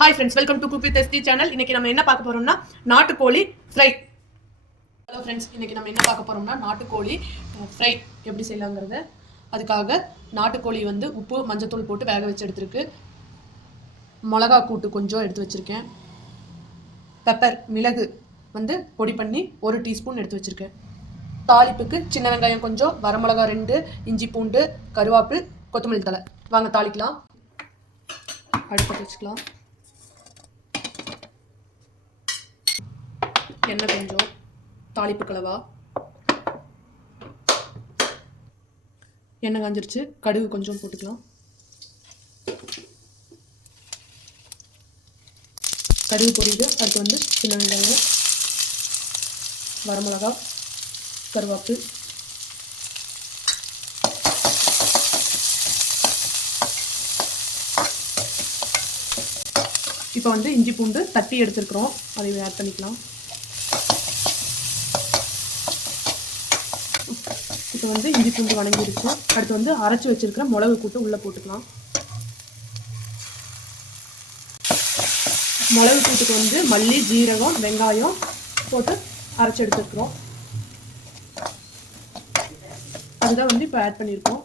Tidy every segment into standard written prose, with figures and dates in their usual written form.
Hi friends, welcome to Cook with SD channel. இன்னைக்கு நம்ம என்ன பார்க்க போறோம்னா நாட்டுக்கோழி ஃப்ரை. Hello friends, இன்னைக்கு நம்ம என்ன பார்க்க போறோம்னா நாட்டுக்கோழி ஃப்ரை எப்படி செய்யலாம்ங்கறத. அதுக்காக நாட்டுக்கோழி வந்து உப்பு மஞ்சள் போட்டு வேக வச்சு எடுத்துருக்கு. மிளகாய் கூட்டு கொஞ்சம் எடுத்து வச்சிருக்கேன். பெப்பர் மிளகு வந்து பொடி பண்ணி 1 டீஸ்பூன் எடுத்து வச்சிருக்கேன். தாளிப்புக்கு சின்ன வெங்காயம் கொஞ்சம், வரமிளகாய் 2, இஞ்சி பூண்டு, கருவேப்பிலை, கொத்தமல்லி தழை. வாங்க தாளிக்கலாம். அடுப்பு வச்சுக்கலாம். எண்ணெய் கொஞ்சம், தாளிப்பு கலவா, எண்ணெய் காஞ்சிருச்சு, கடுகு கொஞ்சம் போட்டுக்கலாம். கடுகு பொரியுது. அடுத்து வந்து சின்ன வெங்காயம், வரமிளகா, கருவேப்பிலை, இப்போ வந்து இஞ்சி பூண்டு தட்டி எடுத்துருக்குறோம், அதையும் ஆட் பண்ணிக்கலாம். இப்போ வந்து இஞ்சி பூண்டு வணங்கிருச்சு. அடுத்து வந்து அரைச்சி வச்சிருக்கிற மிளகு கூட்டு உள்ளே போட்டுக்கலாம். மிளகு கூட்டுக்கு வந்து மல்லி, ஜீரகம், வெங்காயம் போட்டு அரைச்சி எடுத்துருக்குறோம். அதுதான் வந்து இப்போ ஆட் பண்ணியிருக்கோம்.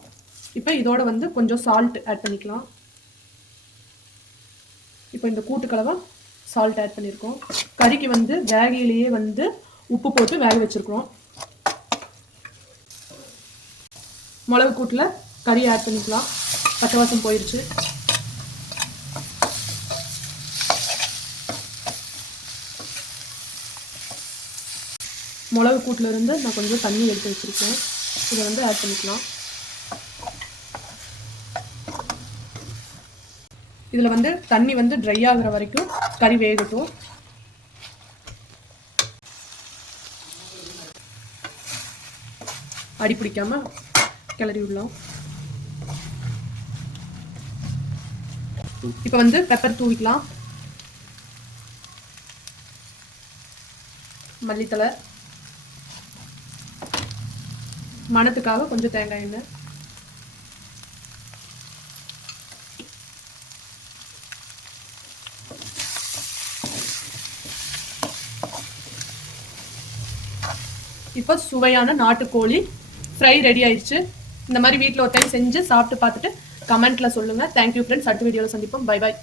இப்போ இதோட வந்து கொஞ்சம் சால்ட் ஆட் பண்ணிக்கலாம். இப்போ இந்த கூட்டு கலவை சால்ட் ஆட் பண்ணியிருக்கோம். கறிக்கு வந்து வேகையிலேயே வந்து உப்பு போட்டு வேக வச்சுருக்கிறோம். மிளகு கூட்டில் கறி ஆட் பண்ணிக்கலாம். பச்சை வாசம் போயிடுச்சு. மிளகு கூட்டில் இருந்து நான் கொஞ்சம் தண்ணி எடுத்து வச்சுருக்கேன். இதை வந்து ஆட் பண்ணிக்கலாம். இதில் வந்து தண்ணி வந்து ட்ரை ஆகிற வரைக்கும் கறி வேகட்டும். அடி பிடிக்காம கிளறி விடலாம். இப்போ வந்து பெப்பர் தூவிக்கலாம். மல்லித்தலை, மணத்துக்காக கொஞ்சம் தேங்காய் எண்ணெய், இப்போ சுவையான நாட்டுக்கோழி ஃப்ரை ரெடி ஆயிடுச்சு. இந்த மாதிரி வீட்டில் ஒரு டைம் செஞ்சு சாப்பிட்டு பார்த்துட்டு கமெண்ட்ல சொல்லுங்க. Thank you friends. அடுத்த வீடியோவில் சந்திப்போம். Bye bye.